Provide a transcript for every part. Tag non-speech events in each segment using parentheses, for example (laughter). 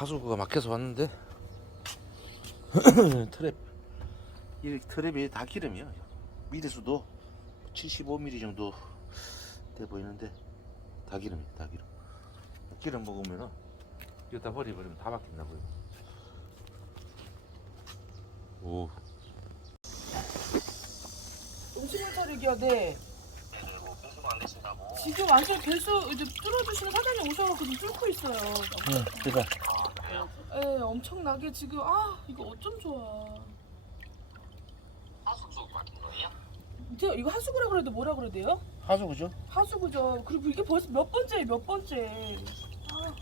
하수구가 막혀서 왔는데 (clears throat) 트랩 이 트랩이 다 기름이야 미리수도 75mm 정도 돼 보이는데 다 기름이야 다 기름 기름 먹으면은 이거 다 버려버리면 다 막힌다 고요 오 음식물 차리기야 네. 뭐. 지금 완전 배수 이제 뚫어주시는 사장님 오셔갖고 지금 뚫고 있어요. 응, 그니까 아, 그래요? 예, 엄청나게 지금 아 이거 어쩜 좋아. 하수 쪽이 막힌 거예요? 제가 이거 하수구라 그래도 뭐라 그래야 돼요? 하수구죠? 하수구죠. 그리고 이게 벌써 몇 번째 몇 번째. 아,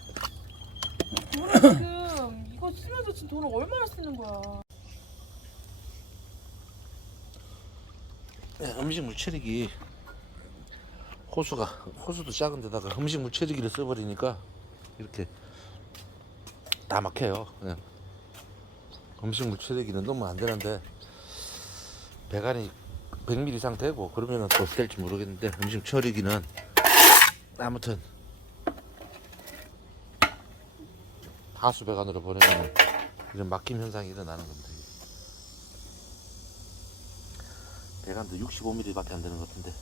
돈을 (coughs) 지금 이거 쓰면서 지금 돈을 얼마나 쓰는 거야. 네, 음식물 처리기 호수가 호수도 작은 데다가 음식물 처리기를 써버리니까 이렇게 다 막혀요 그냥 음식물 처리기는 넣으면 안 되는데 배관이 100mm 이상 되고 그러면은 또 될지 모르겠는데 음식 처리기는 아무튼 하수 배관으로 보내면 이런 막힘 현상이 일어나는 겁니다. 배관도 65mm밖에 안 되는 것 같은데.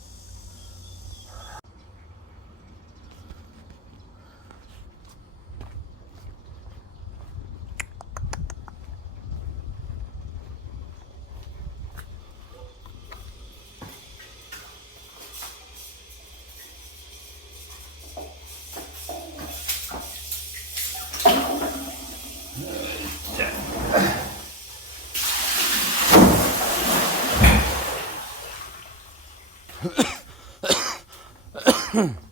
Hmm. (coughs)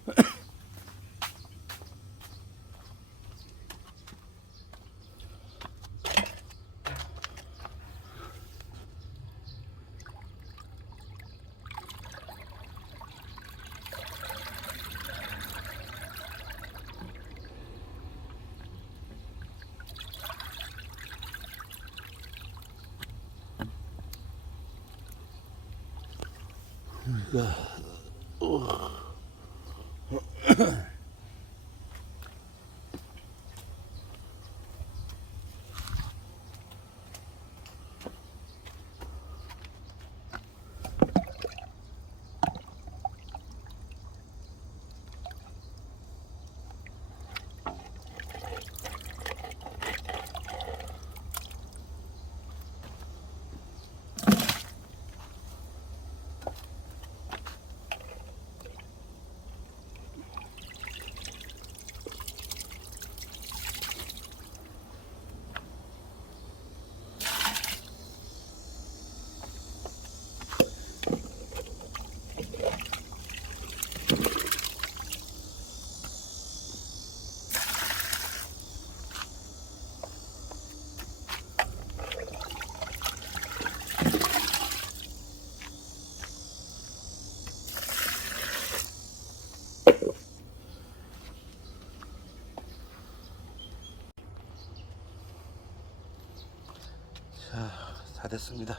그러니까 자, 다 됐습니다.